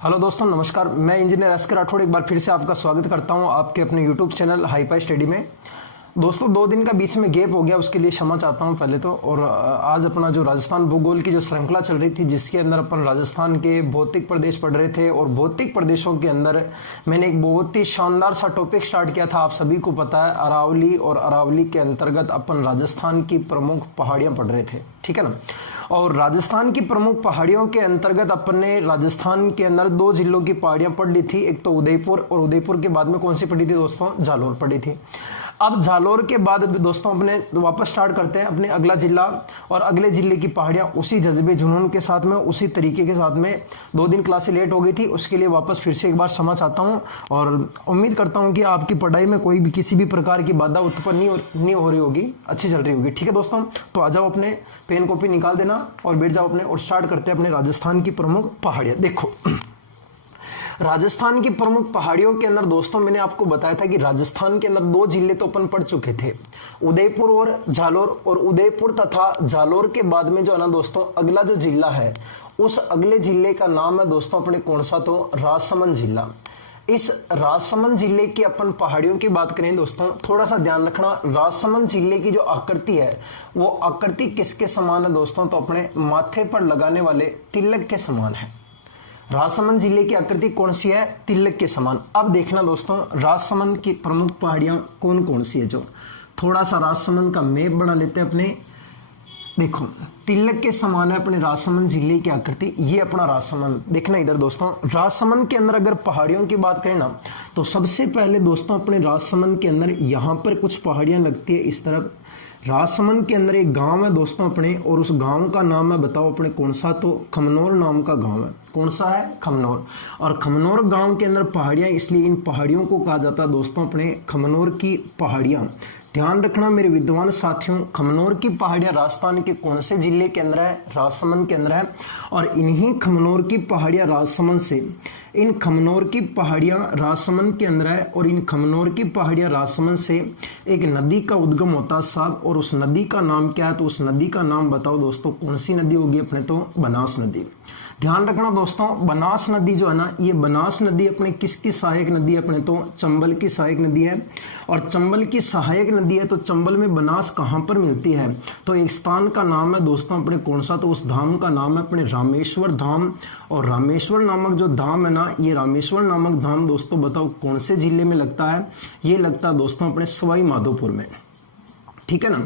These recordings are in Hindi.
हेलो दोस्तों, नमस्कार। मैं इंजीनियर एस के राठौड़ एक बार फिर से आपका स्वागत करता हूं आपके अपने यूट्यूब चैनल हाईफाई स्टडी में। दोस्तों 2 दिन का बीच में गैप हो गया, उसके लिए क्षमा चाहता हूं पहले तो। और आज अपना जो राजस्थान भूगोल की जो श्रृंखला चल रही थी, जिसके अंदर अपन राजस्थान के भौतिक प्रदेश पढ़ रहे थे, और भौतिक प्रदेशों के अंदर मैंने एक बहुत ही शानदार सा टॉपिक स्टार्ट किया था। आप सभी को पता है, अरावली, और अरावली के अंतर्गत अपन राजस्थान की प्रमुख पहाड़ियाँ पढ़ रहे थे, ठीक है ना। और राजस्थान की प्रमुख पहाड़ियों के अंतर्गत अपन ने राजस्थान के अंदर 2 जिलों की पहाड़ियां पढ़ ली थी। एक तो उदयपुर, और उदयपुर के बाद में कौन सी पढ़ी थी दोस्तों? जालोर पढ़ी थी। अब जालोर के बाद दोस्तों अपने वापस स्टार्ट करते हैं अपने अगला जिला, और अगले जिले की पहाड़ियां उसी जज्बे जुनून के साथ में, उसी तरीके के साथ में। 2 दिन क्लासें लेट हो गई थी, उसके लिए वापस फिर से एक बार क्षमा चाहता हूं, और उम्मीद करता हूं कि आपकी पढ़ाई में कोई भी किसी भी प्रकार की बाधा उत्पन्न नहीं हो रही होगी, अच्छी चल रही होगी, ठीक है दोस्तों। तो आ जाओ, अपने पेन कॉपी निकाल देना और बैठ जाओ अपने, और स्टार्ट करते हैं अपने राजस्थान की प्रमुख पहाड़ियां। देखो, राजस्थान की प्रमुख पहाड़ियों के अंदर दोस्तों मैंने आपको बताया था कि राजस्थान के अंदर 2 जिले तो अपन पढ़ चुके थे, उदयपुर और जालोर। और उदयपुर तथा जालोर के बाद में जो है ना दोस्तों, अगला जो जिला है, उस अगले जिले का नाम है दोस्तों अपने कौन सा? तो राजसमंद जिला। इस राजसमंद जिले की अपन पहाड़ियों की बात करें दोस्तों, थोड़ा सा ध्यान रखना, राजसमंद जिले की जो आकृति है, वो आकृति किसके समान है दोस्तों? तो अपने माथे पर लगाने वाले तिलक के समान है। राजसमंद जिले की आकृति कौन सी है? तिलक के समान। अब देखना दोस्तों, राजसमंद की प्रमुख पहाड़ियां कौन कौन सी है। जो थोड़ा सा राजसमंद का मैप बना लेते हैं अपने। देखो, तिलक के समान है अपने राजसमंद जिले की आकृति। ये अपना राजसमंद, देखना इधर दोस्तों, राजसमंद के अंदर अगर पहाड़ियों की बात करें ना, तो सबसे पहले दोस्तों अपने राजसमंद के अंदर यहाँ पर कुछ पहाड़ियां लगती है इस तरफ। राजसमंद के अंदर एक गांव है दोस्तों अपने, और उस गांव का नाम है, बताओ अपने कौन सा? तो खमनोर नाम का गांव है। कौन सा है? खमनोर। और खमनोर गांव के अंदर पहाड़ियां, इसलिए इन पहाड़ियों को कहा जाता है दोस्तों अपने खमनोर की पहाड़ियां। ध्यान रखना मेरे विद्वान साथियों, खमनोर की पहाड़ियां राजस्थान के कौन से जिले के अंदर है? राजसमंद के अंदर है। और इन्हीं खमनोर की पहाड़ियां राजसमंद से, इन खमनोर की पहाड़ियां राजसमंद के अंदर है, और इन खमनोर की पहाड़ियां राजसमंद से एक नदी का उद्गम होता है साहब। और उस नदी का नाम क्या है? तो उस नदी का नाम बताओ दोस्तों, कौन सी नदी होगी अपने? तो बनास नदी। ध्यान रखना दोस्तों, बनास नदी जो है ना, ये बनास नदी अपने किसकी सहायक नदी है? अपने तो चंबल की सहायक नदी है। और चंबल की सहायक नदी है, तो चंबल में बनास कहाँ पर मिलती है? तो एक स्थान का नाम है दोस्तों अपने कौन सा? तो उस धाम का नाम है अपने रामेश्वर धाम। और रामेश्वर नामक जो धाम है ना, ये रामेश्वर नामक धाम दोस्तों बताओ कौन से जिले में लगता है? ये लगता है दोस्तों अपने सवाई माधोपुर में, ठीक है ना।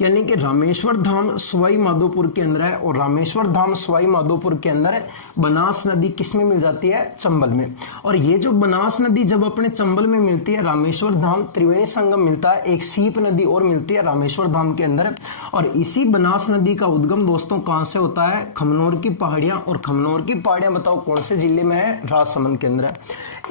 यानी कि रामेश्वर धाम सवाई माधोपुर के अंदर है, और रामेश्वर धाम सवाई माधोपुर के अंदर बनास नदी किस में मिल जाती है? चंबल में। और ये जो बनास नदी जब अपने चंबल में मिलती है, रामेश्वर धाम त्रिवेणी संगम मिलता है, एक सीप नदी और मिलती है रामेश्वर धाम के अंदर। और इसी बनास नदी का उद्गम दोस्तों कहां से होता है? खमनोर की पहाड़ियां। और खमनोर की पहाड़ियां बताओ कौन से जिले में है? राजसमंद के अंदर है।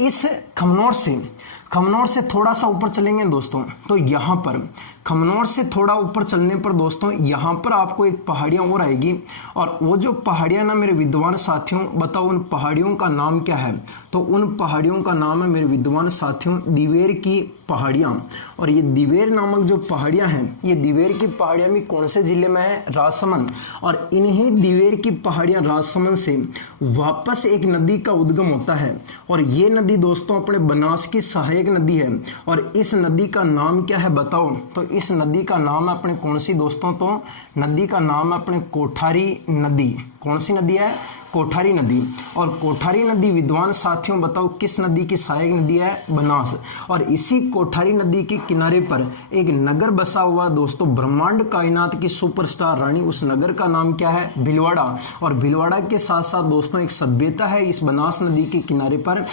इस खमनोर से थोड़ा सा ऊपर चलेंगे दोस्तों, तो यहां पर खमनोर से थोड़ा ऊपर चलने पर दोस्तों यहां पर आपको एक पहाड़ियां और आएगी। और वो जो पहाड़ियां ना मेरे विद्वान साथियों, बताओ उन पहाड़ियों का नाम क्या है? तो उन पहाड़ियों का नाम है मेरे विद्वान साथियों दिवेर की पहाड़ियां। और ये दिवेर नामक जो पहाड़ियां हैं, ये दिवेर की पहाड़ियां भी कौन से जिले में है? राजसमंद। और इन्हीं दिवेर की पहाड़ियां राजसमंद से वापस एक नदी का उद्गम होता है, और ये नदी दोस्तों अपने बनास की सहायक नदी है। और इस नदी का नाम क्या है बताओ? तो इस नदी का नाम है अपने कौन सी दोस्तों? तो नदी का नाम है अपने कोठारी नदी। कौन सी नदी है? कोठारी नदी। और कोठारी नदी विद्वान साथियों बताओ किस नदी की सहायक नदी है? बनास। और इसी कोठारी नदी के किनारे पर एक नगर बसा हुआ दोस्तों, ब्रह्मांड कायनात की सुपरस्टार रानी, उस नगर का नाम क्या है? भीलवाड़ा। और भीलवाड़ा के साथ साथ दोस्तों एक सभ्यता है इस बनास नदी के किनारे पर,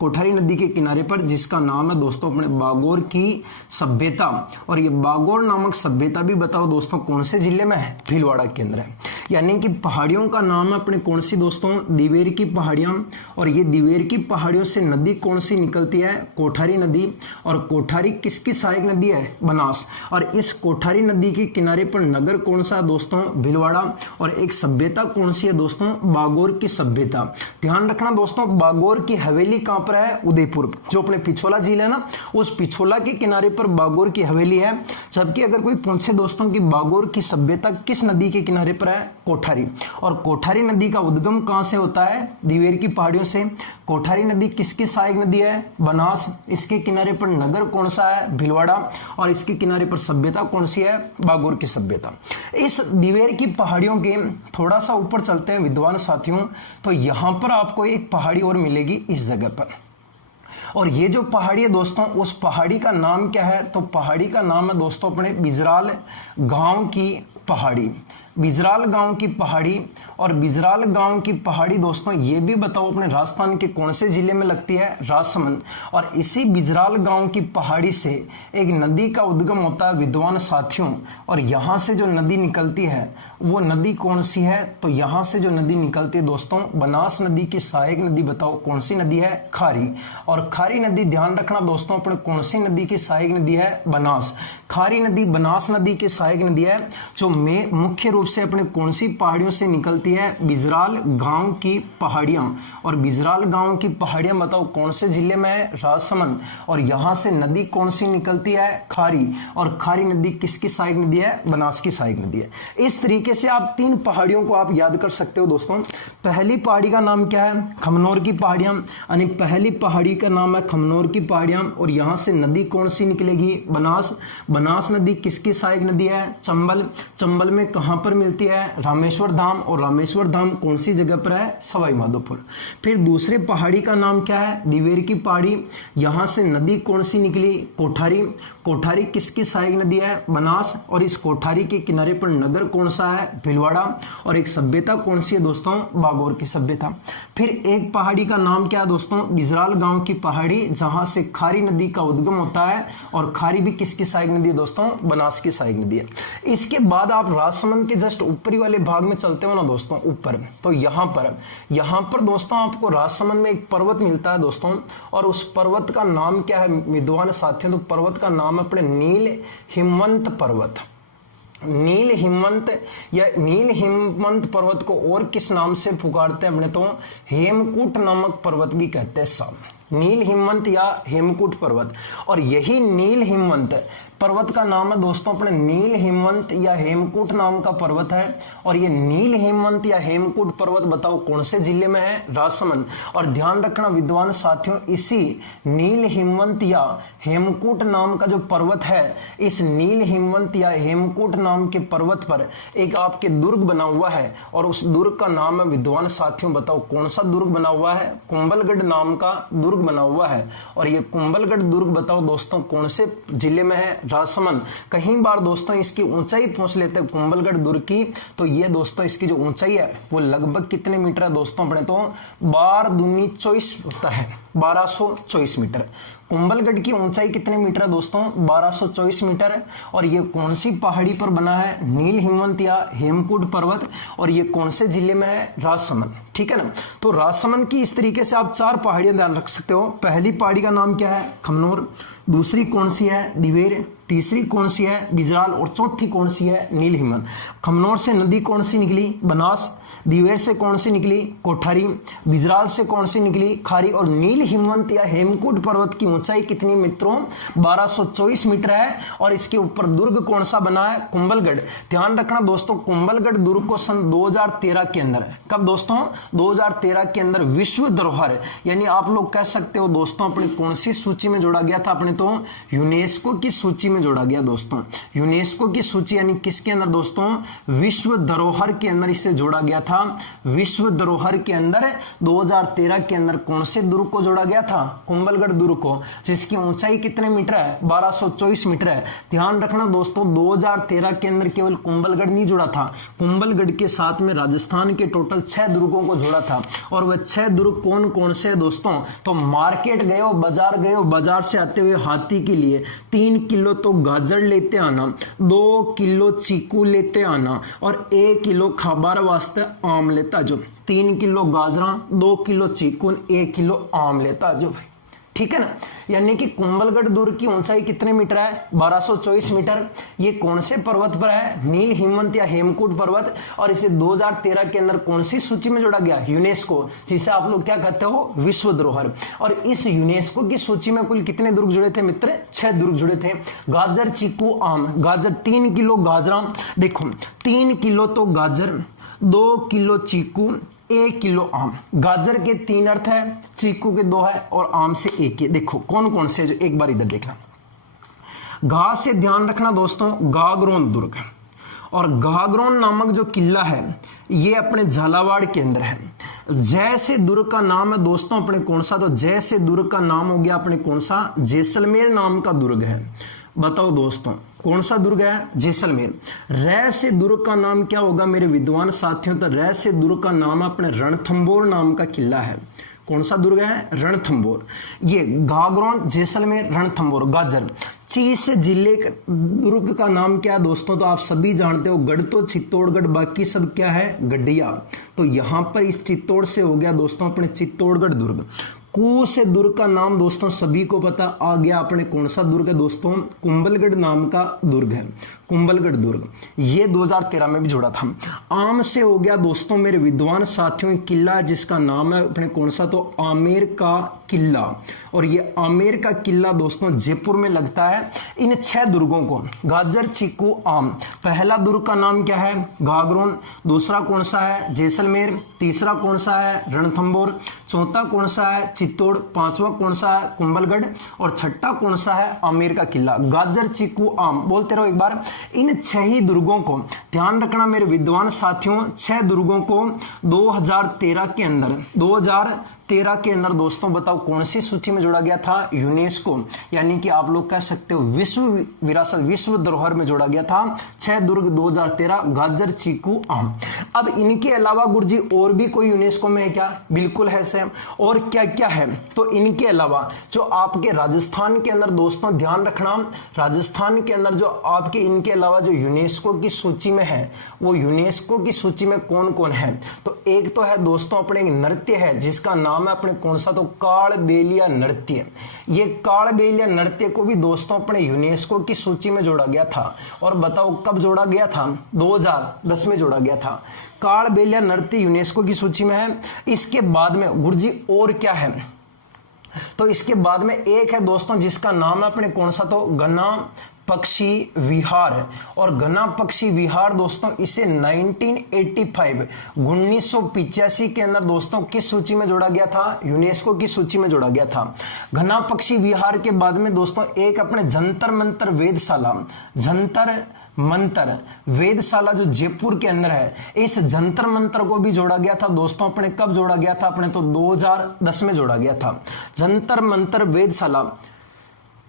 कोठारी नदी के किनारे पर, जिसका नाम है दोस्तों अपने बागोर की सभ्यता। और ये बागोर नामक सभ्यता भी बताओ दोस्तों कौन से जिले में है? भीलवाड़ा के अंदर है। यानी कि पहाड़ियों का नाम अपने कौन सी दोस्तों? दिवेर की पहाड़ियां। और ये दिवेर की पहाड़ियों से नदी कौन सी निकलती है? कोठारी नदी। और कोठारी किसकी सहायक नदी है? बनास। और इस कोठारी नदी के किनारे पर नगर कौन सा है दोस्तों? भीलवाड़ा। और एक सभ्यता कौन सी है दोस्तों? बागोर की सभ्यता। ध्यान रखना दोस्तों, बागोर की हवेली कहां पर है? उदयपुर। जो अपने पिछोला जिला है ना, उस पिछोला के किनारे पर बागोर की हवेली है। जबकि अगर कोई पूछे दोस्तों कि बागोर की सभ्यता किस नदी के किनारे पर है? कोठारी कोठारी। और कोठारी नदी का उद्गम कहां से होता है? दिवेर की पहाड़ियों से। कोठारी नदी किसकी सहायक नदी है? बनास। इसके किनारे पर नगर कौन सा है? भीलवाड़ा। और इसके किनारे पर सभ्यता कौन सी है? बागोर की सभ्यता। इस दिवेर की पहाड़ियों के थोड़ा सा ऊपर चलते हैं विद्वान साथियों, तो यहां पर आपको एक पहाड़ी और मिलेगी इस जगह पर। और ये जो पहाड़ी है दोस्तों, उस पहाड़ी का नाम क्या है? तो पहाड़ी का नाम है दोस्तों अपने बिजराल गांव की पहाड़ी। बिजराल गांव की पहाड़ी। और बिजराल गांव की पहाड़ी दोस्तों ये भी बताओ अपने राजस्थान के कौन से जिले में लगती है? राजसमंद। और इसी बिजराल गांव की पहाड़ी से एक नदी का उद्गम होता है विद्वान साथियों। और यहां से जो नदी निकलती है वो नदी कौन सी है? तो यहां से जो नदी निकलती है दोस्तों, बनास नदी की सहायक नदी बताओ कौन सी नदी है? खारी। और खारी नदी ध्यान रखना दोस्तों अपने कौन सी नदी की सहायक नदी है? बनास। खारी नदी बनास नदी की सहायक नदी है जो मुख्य रूप से अपने कौन सी पहाड़ियों से निकलती है? बिजराल गांव की पहाड़ियां। और बिजराल गांव की पहाड़ियां बताओ कौन से जिले में है? राजसमंद। और यहां से नदी कौन सी निकलती है? खारी। और खारी नदी किसकी सहायक नदी है? बनास की सहायक नदी है। इस तरीके से आप 3 पहाड़ियों को आप याद कर सकते हो दोस्तों। पहली पहाड़ी का नाम क्या है? खमनोर की पहाड़ियां। यानी पहली पहाड़ी का नाम है खमनोर की पहाड़ियां। और यहां से नदी कौन सी निकलेगी? बनास। बनास नदी किसकी सहायक नदी है? चंबल। चंबल में कहां पर मिलती है? रामेश्वर धाम। और रामेश्वर धाम कौन सी जगह पर है? सवाई माधोपुर। फिर दूसरे पहाड़ी का नाम क्या है? दिवेर की पहाड़ी। यहां से नदी कौन सी निकली? कोठारी। कोठारी किसकी सहायक नदी है? बनास। और इस कोठारी के किनारे पर नगर कौन सा है? भीलवाड़ा। और एक सभ्यता कौन सी है दोस्तों? बागोर की सभ्यता। फिर एक पहाड़ी का नाम क्या है दोस्तों? बिजराल गांव की पहाड़ी, जहां से खारी नदी का उद्गम होता है। और खारी भी किसकी सहायक नदी है दोस्तों? बनास की सहायक नदी है। इसके बाद आप राजसमंद के जस्ट ऊपरी वाले भाग में चलते हो ना दोस्तों, ऊपर, तो यहां पर दोस्तों आपको राजसमंद में एक पर्वत मिलता है दोस्तों। और उस पर्वत का नाम क्या है विद्वान साथियों? तो पर्वत का नाम है अपने नील हिमवंत पर्वत। नील हिमवंत या नील हिमवंत पर्वत को और किस नाम से पुकारते हैं अपने? तो हेमकूट नामक पर्वत भी कहते हैं साहब। नील हिमवंत या हेमकूट पर्वत। और यही नील हिमवंत पर्वत का नाम है दोस्तों अपने नील हिमवंत या हेमकूट नाम का पर्वत है। और ये नील हिमवंत या हेमकूट पर्वत बताओ कौन से जिले में है? राजसमंद। और ध्यान रखना विद्वान साथियों, इसी नील हिमवंत या हेमकूट नाम का जो पर्वत है, इस नील हिमवंत या हेमकूट नाम के पर्वत पर एक आपके दुर्ग बना हुआ है। और उस दुर्ग का नाम है विद्वान साथियों बताओ कौन सा दुर्ग बना हुआ है? कुंभलगढ़ नाम का दुर्ग बना हुआ है। और ये कुंभलगढ़ दुर्ग बताओ दोस्तों कौन से जिले में है? राजसमंद। कहीं बार दोस्तों इसकी ऊंचाई पूछ लेते हैं कुंभलगढ़ दुर्ग की, तो ये दोस्तों इसकी जो ऊंचाई है वो लगभग कितने मीटर है दोस्तों अपने? तो 12 दूनी 24 होता है, 1224 मीटर। कुंभलगढ़ की ऊंचाई कितने मीटर है दोस्तों? 1224 मीटर है। और ये कौन सी पहाड़ी पर बना है? नील हिमवंत या हेमकूट पर्वत। और ये कौन से जिले में है? राजसमंद। ठीक है ना। तो राजसमंद की इस तरीके से आप 4 पहाड़ियां ध्यान रख सकते हो। पहली पहाड़ी का नाम क्या है? खमनोर। दूसरी कौन सी है? दिवेर। तीसरी कौन सी है? बिजराल। और चौथी कौन सी है? नील हिमवंत। खमनोर से नदी कौन सी निकली? बनास। दिवेर से कौन सी निकली? कोठारी। बिजराल से कौन सी निकली? खारी। और नील हिमवंत या हेमकूट पर्वत की ऊंचाई कितनी मित्रों? 1224 मीटर है। और इसके ऊपर दुर्ग कौन सा बना है? कुंभलगढ़। ध्यान रखना दोस्तों, कुंभलगढ़ दुर्ग को सन 2013 के अंदर, कब दोस्तों? 2013 के अंदर विश्व धरोहर, यानी आप लोग कह सकते हो दोस्तों अपनी कौन सी सूची में जोड़ा गया था? अपने तो यूनेस्को की सूची में जोड़ा गया दोस्तों। यूनेस्को की सूची यानी किसके अंदर दोस्तों? विश्व धरोहर के अंदर इसे जोड़ा गया था। विश्व धरोहर के अंदर 2013 के अंदर कौन से दुर्ग को जोड़ा गया था? कुंभलगढ़ दुर्ग को, जिसकी ऊंचाई कितने मीटर है? 1224 मीटर है। ध्यान रखना दोस्तों 2013 के अंदर केवल कुंभलगढ़ नहीं जुड़ा था, कुंभलगढ़ के साथ में राजस्थान के टोटल 6 दुर्गों को जोड़ा था। और वह 6 दुर्ग कौन कौन से दोस्तों? तो मार्केट गए हो, बाजार से आते हुए हाथी के लिए 3 किलो तो गाजर लेते आना, 2 किलो चीकू लेते आना और 1 किलो खाबार वास्ते आम लेता जो। 3 किलो गाजरा, 2 किलो चीकू, 1 किलो आम लेता जो। ठीक है ना। यानी कि कुंभलगढ़ दुर्ग की ऊंचाई कितने मीटर है? 1224 मीटर। ये कौन से पर्वत पर है? नील हिमवंत या हेमकूट पर्वत। और इसे 2013 के अंदर कौन सी सूची में जोड़ा गया? यूनेस्को, जिसे आप लोग क्या कहते हो? विश्व धरोहर। और इस यूनेस्को की सूची में कुल कितने दुर्ग जुड़े थे मित्र? 6 दुर्ग जुड़े थे। गाजर, चीकू, आम। गाजर 3 किलो गाजरा, देखो 3 किलो तो गाजर, 2 किलो चीकू, 1 किलो आम। गाजर के 3 अर्थ है, चीकू के 2 है और आम से 1 है। देखो कौन कौन से, जो एक बार इधर देखना। घा से ध्यान रखना दोस्तों, गागरोन दुर्ग, और गागरोन नामक जो किला है ये अपने झालावाड़ के अंदर है। जैसे दुर्ग का नाम है दोस्तों अपने कौन सा, तो जैसे दुर्ग का नाम हो गया अपने कौन सा, जैसलमेर नाम का दुर्ग है। बताओ दोस्तों कौन सा दुर्ग है, जैसलमेर। रै से दुर्ग का नाम क्या होगा मेरे विद्वान साथियों, तो रै से दुर्ग का नाम अपने रणथंबोर नाम का किला है। कौन सा दुर्ग है, रणथंबोर। ये गागरोन, जैसलमेर, रणथंबोर, गाजर। ची से जिले दुर्ग का नाम क्या है दोस्तों, तो आप सभी जानते हो, गढ़ तो चित्तौड़गढ़, बाकी सब क्या है, गड्डिया। तो यहां पर इस चित्तौड़ से हो गया दोस्तों अपने चित्तौड़गढ़ दुर्ग। कू से दुर्ग का नाम दोस्तों सभी को पता आ गया अपने कौन सा दुर्ग है दोस्तों, कुंभलगढ़ नाम का दुर्ग है, कुंभलगढ़ दुर्ग। ये 2013 में भी जुड़ा था। आम से हो गया दोस्तों मेरे विद्वान साथियों किला जिसका नाम है अपने कौन सा, तो आमेर का किला। और ये आमेर का किला दोस्तों जयपुर में लगता है। इन 6 दुर्गों को, गाजर, चीकू, आम, पहला दुर्ग का नाम क्या है, गागरोन। दूसरा कौन सा है, जैसलमेर। तीसरा कौन सा है, रणथंबोर। चौथा कौन सा है, चित्तौड़। पांचवा कौन सा है, कुंभलगढ़। और छठा कौन सा है, आमेर का किला। गाजर, चीकू, आम, बोलते रहो एक बार। इन 6 ही दुर्गों को ध्यान रखना मेरे विद्वान साथियों, 6 दुर्गों को 2013 के अंदर, 2013 के अंदर दोस्तों बताओ कौन सी सूची में जोड़ा गया था, यूनेस्को, यानी कि आप लोग कह सकते हो विश्व विरासत, विश्व धरोहर में जोड़ा गया था। 6 दुर्ग 2013, गाजर, चीकू, आम। अब इनके अलावा गुरुजी और भी कोई यूनेस्को में है क्या, बिल्कुल है सर। और क्या क्या है, तो इनके अलावा जो आपके राजस्थान के अंदर दोस्तों ध्यान रखना, राजस्थान के अंदर जो आपके इनके अलावा जो यूनेस्को की सूची में है, वो यूनेस्को की सूची में कौन कौन है, तो एक तो है दोस्तों अपने नृत्य है जिसका नाम है अपने कौन सा, तो कालबेलिया नृत्य। ये कालबेलिया नृत्य को भी दोस्तों अपने यूनेस्को की सूची में जोड़ा गया था। और बताओ कब जोड़ा गया था, 2010 में जोड़ा गया था। कालबेलिया नृत्य यूनेस्को की सूची में है। इसके बाद में गुरुजी और क्या है, तो इसके बाद में एक है दोस्तों जिसका नाम है अपने कौन सा, तो गन्ना पक्षी विहार। और गन्ना पक्षी विहार दोस्तों इसे 1985 1985 के अंदर दोस्तों किस सूची में जोड़ा गया था, यूनेस्को की सूची में जोड़ा गया था। गन्ना पक्षी विहार के बाद में दोस्तों एक अपने जंतर मंतर वेधशाला, जंतर मंतर वेधशाला जो जयपुर के अंदर है, इस जंतर मंतर को भी जोड़ा गया था दोस्तों अपने, कब जोड़ा गया था अपने, तो 2010 में जोड़ा गया था। जंतर मंतर वेधशाला,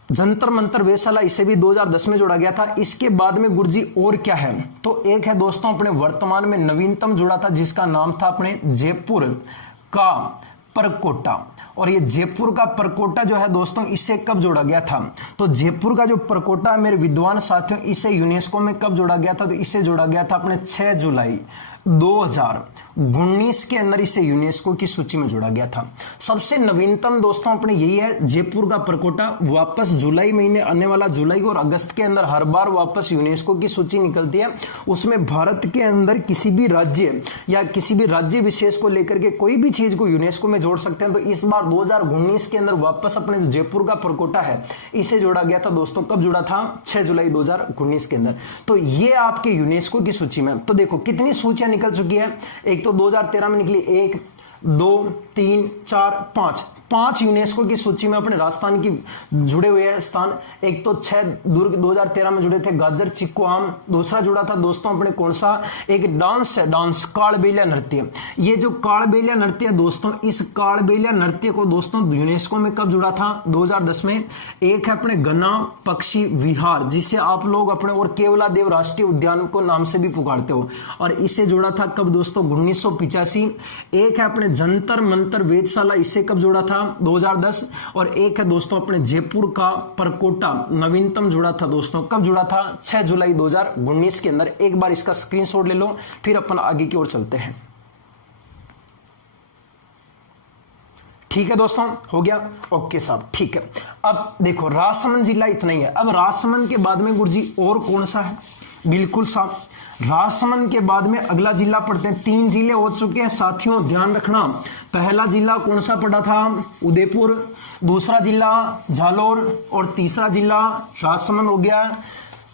जंतर मंतर वेधशाला, इसे भी 2010 में जोड़ा गया था। इसके बाद में गुरुजी और क्या है, तो एक है दोस्तों अपने वर्तमान में नवीनतम जुड़ा था जिसका नाम था अपने जयपुर का परकोटा। और ये जयपुर का परकोटा जो है दोस्तों इसे कब जोड़ा गया था, तो जयपुर का जो परकोटा मेरे विद्वान साथियों इसे यूनेस्को में कब जोड़ा गया था, तो इसे जोड़ा गया था अपने 6 जुलाई 2019 के अंदर इसे यूनेस्को की सूची में जोड़ा गया था। सबसे नवीनतम दोस्तों अपने यही है जयपुर का परकोटा। वापस जुलाई महीने आने वाला, जुलाई और अगस्त के अंदर हर बार वापस यूनेस्को की सूची निकलती है। उसमें भारत के अंदर किसी भी राज्य या किसी भी राज्य विशेष को लेकर के कोई भी चीज को यूनेस्को में जोड़ सकते हैं। तो इस बार 2019 के अंदर वापस अपने जयपुर का परकोटा है इसे जोड़ा गया था दोस्तों, कब जुड़ा था, 6 जुलाई 2019 के अंदर। तो ये आपके यूनेस्को की सूची में। तो देखो कितनी सूचियां निकल चुकी है, एक तो 2013 में निकली, 1 2 3 4 5 यूनेस्को की सूची में अपने राजस्थान की जुड़े हुए हैं स्थान। एक तो 6 दुर्ग 2013 में जुड़े थे, गाजर, चीकू, आम। दूसरा जुड़ा था दोस्तों अपने कौन सा, एक डांस है, डांस कालबेलिया नृत्य। ये जो कालबेलिया नृत्य है दोस्तों, इस कालबेलिया नृत्य को दोस्तों यूनेस्को में कब जुड़ा था, 2010 में। एक है अपने गन्ना पक्षी विहार जिसे आप लोग अपने और केवलादेव राष्ट्रीय उद्यान को नाम से भी पुकारते हो, और इसे जोड़ा था कब दोस्तों, 1985। एक है अपने जंतर मंतर वेधशाला, इसे कब जोड़ा था, 2010। और एक है दोस्तों अपने जयपुर का परकोटा, नवीनतम जुड़ा था दोस्तों, कब जुड़ा था, 6 जुलाई 2019 के अंदर। एक बार इसका स्क्रीनशॉट ले लो, फिर अपन आगे की ओर चलते हैं। ठीक है दोस्तों, हो गया, ओके साहब, ठीक है। अब देखो राजसमंद जिला इतना ही है। अब राजसमंद के बाद में गुरुजी और कौन सा है, बिल्कुल साहब, राजसमंद के बाद में अगला जिला पढ़ते हैं। 3 जिले हो चुके हैं साथियों, ध्यान रखना। पहला जिला कौन सा पड़ा था, उदयपुर। दूसरा जिला जालोर और तीसरा जिला राजसमंद हो गया।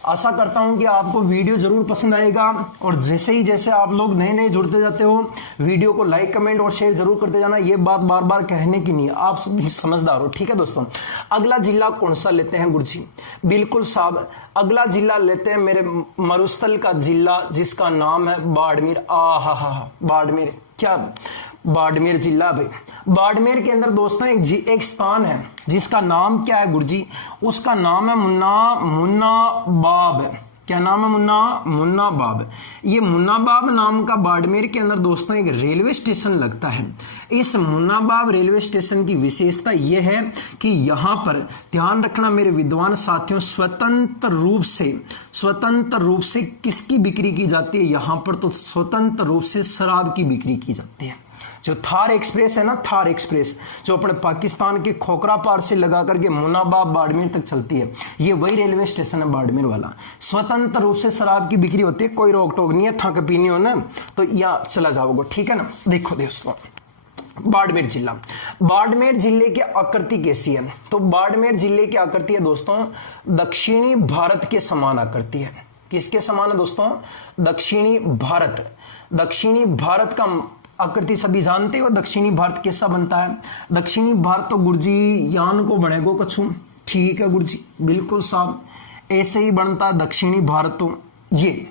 आशा करता हूं कि आपको वीडियो जरूर पसंद आएगा, और जैसे आप लोग नए नए जुड़ते जाते हो वीडियो को लाइक कमेंट और शेयर जरूर करते जाना। ये बात बार बार कहने की नहीं है, आप समझदार हो, ठीक है दोस्तों। अगला जिला कौन सा लेते हैं गुरुजी? बिल्कुल साहब, अगला जिला लेते हैं मेरे मरुस्थल का जिला, जिसका नाम है बाड़मेर। बाड़मेर, क्या बाड़मेर जिला भाई। बाड़मेर के अंदर दोस्तों एक स्थान है जिसका नाम क्या है गुरुजी? उसका नाम है मुन्नाबाब। क्या नाम है? मुन्नाबाब। ये मुन्नाबाब नाम का बाड़मेर के अंदर दोस्तों एक रेलवे स्टेशन लगता है। इस मुन्नाबाब रेलवे स्टेशन की विशेषता यह है कि यहां पर ध्यान रखना मेरे विद्वान साथियों, स्वतंत्र रूप से किसकी बिक्री की जाती है यहां पर? तो स्वतंत्र रूप से शराब की बिक्री की जाती है। जो थार एक्सप्रेस है ना, थार एक्सप्रेस जो अपने पाकिस्तान के खोखरा पार से लगा करके मुन्नाबाब बाड़मेर तक चलती है, ये वही रेलवे स्टेशन है बाड़मेर वाला। स्वतंत्र रूप से शराब की बिक्री होती है, कोई रोक टोक नहीं है। थक पीनी हो ना तो या चला जाओगे, ठीक है ना। देखो दोस्तों, बाड़मेर जिला, बाड़मेर जिले की आकृति कैसी है? तो बाड़मेर जिले की आकृति है दोस्तों दक्षिणी भारत के समान आकृति है। किसके समान है दोस्तों? दक्षिणी भारत का आकृति सभी जानते हो। दक्षिणी भारत कैसा बनता है? दक्षिणी भारत तो गुरुजी यान को बनेगो कछु, ठीक है गुरुजी, बिल्कुल साहब ऐसे ही बनता है दक्षिणी भारत। तो ये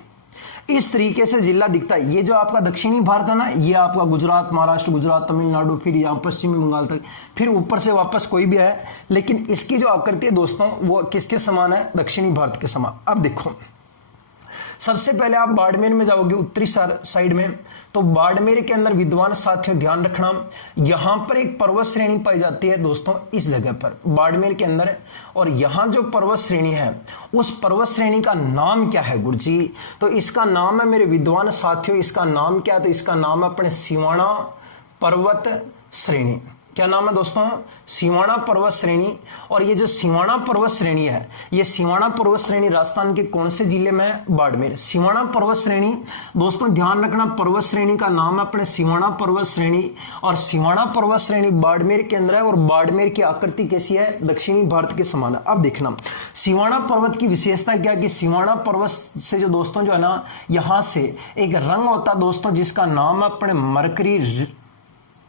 इस तरीके से जिला दिखता है। ये जो आपका दक्षिणी भारत है ना, ये आपका गुजरात, महाराष्ट्र, गुजरात, तमिलनाडु, फिर यहाँ पश्चिमी बंगाल तक, फिर ऊपर से वापस कोई भी है। लेकिन इसकी जो आकृति है दोस्तों वो किसके समान है? दक्षिणी भारत के समान। अब देखो, सबसे पहले आप बाड़मेर में जाओगे उत्तरी साइड में, तो बाड़मेर के अंदर विद्वान साथियों ध्यान रखना, यहां पर एक पर्वत श्रेणी पाई जाती है दोस्तों इस जगह पर बाड़मेर के अंदर। और यहां जो पर्वत श्रेणी है उस पर्वत श्रेणी का नाम क्या है गुरुजी? तो इसका नाम है मेरे विद्वान साथियों, इसका नाम क्या है? तो इसका नाम है अपने सिवाना पर्वत श्रेणी। क्या नाम है दोस्तों? सिवाना पर्वत श्रेणी। और ये जो सिवाना पर्वत श्रेणी है, ये सिवाना पर्वत श्रेणी राजस्थान के कौन से जिले में है? बाड़मेर। सिवाना पर्वत श्रेणी दोस्तों ध्यान रखना, पर्वत श्रेणी का नाम है अपने सिवाना पर्वत श्रेणी, और सिवाना पर्वत श्रेणी बाड़मेर के अंदर है। और बाड़मेर की आकृति कैसी है? दक्षिणी भारत के समान है। अब देखना सिवाना पर्वत की विशेषता क्या कि सिवाना पर्वत से जो दोस्तों जो है ना, यहां से एक रंग होता है दोस्तों जिसका नाम है अपने मरकरी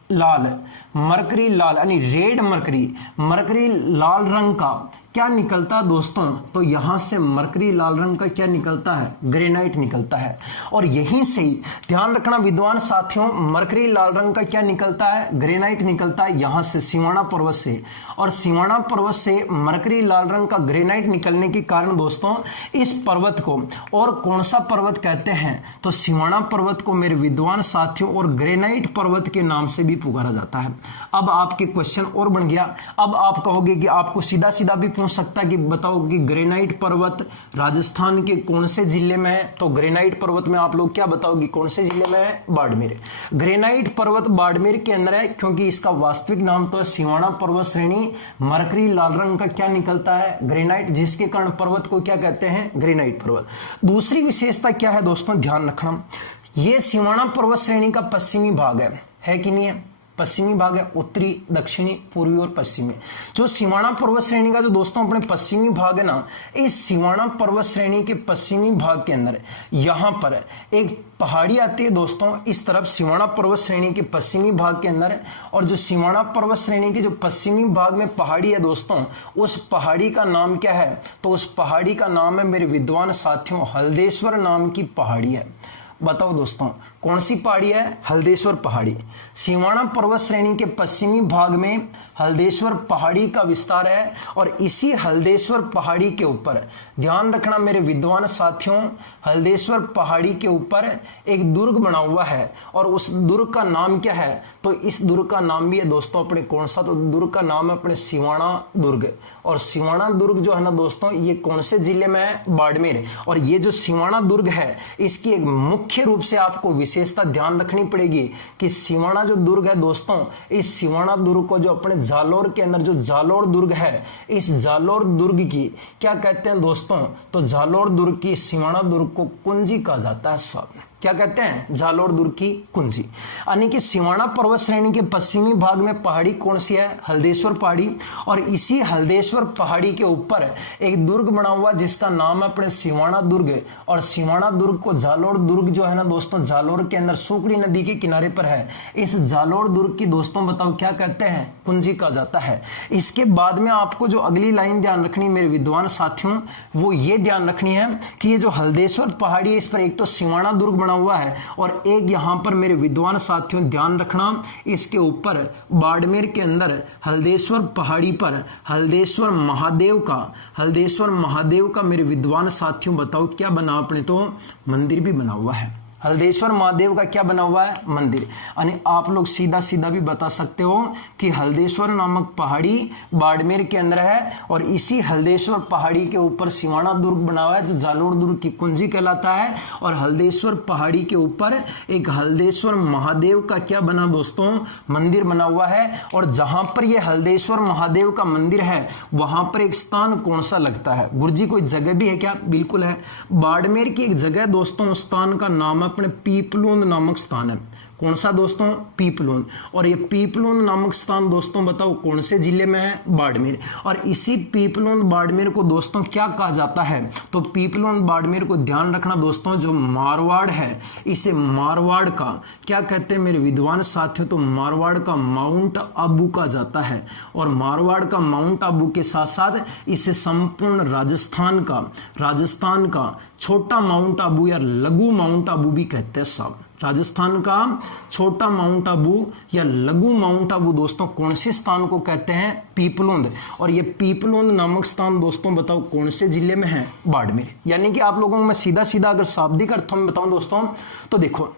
लाल यानी रेड मरकरी लाल रंग का क्या निकलता है दोस्तों? तो यहां से मरकरी लाल रंग का क्या निकलता है? ग्रेनाइट निकलता है। और यहीं से ही ध्यान रखना विद्वान साथियों, मरकरी लाल रंग का क्या निकलता है? ग्रेनाइट निकलता है यहां से सिवाना पर्वत से। और सिवाना पर्वत से मरकरी लाल रंग का ग्रेनाइट निकलने के कारण दोस्तों इस पर्वत को और कौन सा पर्वत कहते हैं? तो सिवाना पर्वत को मेरे विद्वान साथियों और ग्रेनाइट पर्वत के नाम से भी पुकारा जाता है। अब आपके क्वेश्चन और बन गया। अब आप कहोगे कि आपको सीधा सीधा भी पूछ सकता है कि बताओ कि ग्रेनाइट पर्वत राजस्थान के कौन से जिले में है? तो ग्रेनाइट पर्वत में आप लोग क्या बताओगे कौन से जिले में है? बाड़मेर। ग्रेनाइट पर्वत बाड़मेर के अंदर है क्योंकि इसका वास्तविक नाम तो है सिवाना पर्वत श्रेणी। मरकरी लाल रंग का क्या निकलता है? ग्रेनाइट, जिसके कारण पर्वत को क्या कहते हैं? ग्रेनाइट पर्वत। दूसरी विशेषता क्या है दोस्तों ध्यान रखना, यह सिवाना पर्वत श्रेणी का पश्चिमी भाग है कि नहीं है? पश्चिमी भाग है, उत्तरी, दक्षिणी, पूर्वी और पश्चिमी। जो सिवाना पर्वत श्रेणी का जो दोस्तों अपने पश्चिमी भाग है ना, इस सिवाना पर्वत श्रेणी के पश्चिमी भाग के अंदर यहां पर एक पहाड़ी आती है दोस्तों इस तरफ सिवाना पर्वत श्रेणी के पश्चिमी भाग के अंदर। और जो सिवाना पर्वत श्रेणी के जो पश्चिमी भाग में पहाड़ी है दोस्तों, उस पहाड़ी का नाम क्या है? तो उस पहाड़ी का नाम है मेरे विद्वान साथियों हल्देश्वर नाम की पहाड़ी है। बताओ दोस्तों कौन सी पहाड़ी है? हल्देश्वर पहाड़ी। सिवाना पर्वत श्रेणी के पश्चिमी भाग में हल्देश्वर पहाड़ी का विस्तार है। और इसी हल्देश्वर पहाड़ी के ऊपर ध्यान रखना मेरे विद्वान साथियों, हल्देश्वर पहाड़ी के ऊपर एक दुर्ग बना हुआ है। और उस दुर्ग का नाम क्या है? तो इस दुर्ग का नाम भी है दोस्तों अपने कौन सा? तो दुर्ग का नाम है अपने सिवाना दुर्ग। और सिवाना दुर्ग जो है ना दोस्तों, ये कौन से जिले में है? बाड़मेर। और ये जो सिवाना दुर्ग है, इसकी एक मुख्य रूप से आपको विशेषता ध्यान रखनी पड़ेगी कि सिवाना जो दुर्ग है दोस्तों, इस सिवाना दुर्ग को जो अपने जालोर के अंदर जो जालोर दुर्ग है, इस जालोर दुर्ग की क्या कहते हैं दोस्तों? तो जालोर दुर्ग की सिवाना दुर्ग को कुंजी कहा जाता है। सब क्या कहते हैं, जालोर दुर्ग की कुंजी। यानी कि सिवाना पर्वत श्रेणी के पश्चिमी भाग में पहाड़ी कौन सी है, हल्देश्वर पहाड़ी। और इसी हल्देश्वर पहाड़ी के ऊपर एक दुर्ग बना हुआ जिसका नाम है अपने सिवाना दुर्ग। और सिवाना दुर्ग को जालोर दुर्ग जो है ना दोस्तों, जालोर के अंदर सूकड़ी नदी के किनारे पर है। इस जालोर दुर्ग की दोस्तों बताओ क्या कहते हैं, कुंजी कहा जाता है। इसके बाद में आपको जो अगली लाइन ध्यान रखनी मेरे विद्वान साथियों, वो ये ध्यान रखनी है कि ये जो हल्देश्वर पहाड़ी है इस पर एक तो सिवाना दुर्ग हुआ है और एक यहां पर मेरे विद्वान साथियों ध्यान रखना, इसके ऊपर बाड़मेर के अंदर हल्देश्वर पहाड़ी पर हल्देश्वर महादेव का मेरे विद्वान साथियों बताओ क्या बना, अपने तो मंदिर भी बना हुआ है। हल्देश्वर महादेव का क्या बना हुआ है, मंदिर। यानी आप लोग सीधा सीधा भी बता सकते हो कि हल्देश्वर नामक पहाड़ी बाड़मेर के अंदर है और इसी हल्देश्वर पहाड़ी के ऊपर सिवाना दुर्ग बना हुआ है जो जालोर दुर्ग की कुंजी कहलाता है। और हल्देश्वर पहाड़ी के ऊपर एक हल्देश्वर महादेव का क्या बना दोस्तों, मंदिर बना हुआ है। और जहां पर यह हल्देश्वर महादेव का मंदिर है वहां पर एक स्थान कौन सा लगता है, गुरुजी कोई जगह भी है क्या, बिल्कुल है। बाड़मेर की एक जगह दोस्तों, उस स्थान का नाम अपने पीपलोद नामक स्थान है। कौन सा दोस्तों, पीपलोद। और ये पीपलोद नामक स्थान दोस्तों बताओ कौन से जिले में है, बाड़मेर। और इसी पीपलोद बाड़मेर को दोस्तों क्या कहा जाता है, तो पीपलोद बाड़मेर को ध्यान रखना दोस्तों, जो मारवाड़ है इसे मारवाड़ का क्या कहते हैं मेरे विद्वान साथियों, तो मारवाड़ का माउंट आबू कहा जाता है। और मारवाड़ का माउंट आबू के साथ साथ इसे संपूर्ण राजस्थान का छोटा माउंट आबू या लघु माउंट आबू भी कहते हैं साहब। राजस्थान का छोटा माउंट आबू या लघु माउंट आबू दोस्तों कौन से स्थान को कहते हैं, पीपलोद। और ये पीपलोद नामक स्थान दोस्तों बताओ कौन से जिले में है, बाड़मेर। यानी कि आप लोगों को मैं सीधा सीधा अगर शाब्दिक अर्थों में बताऊं दोस्तों, तो देखो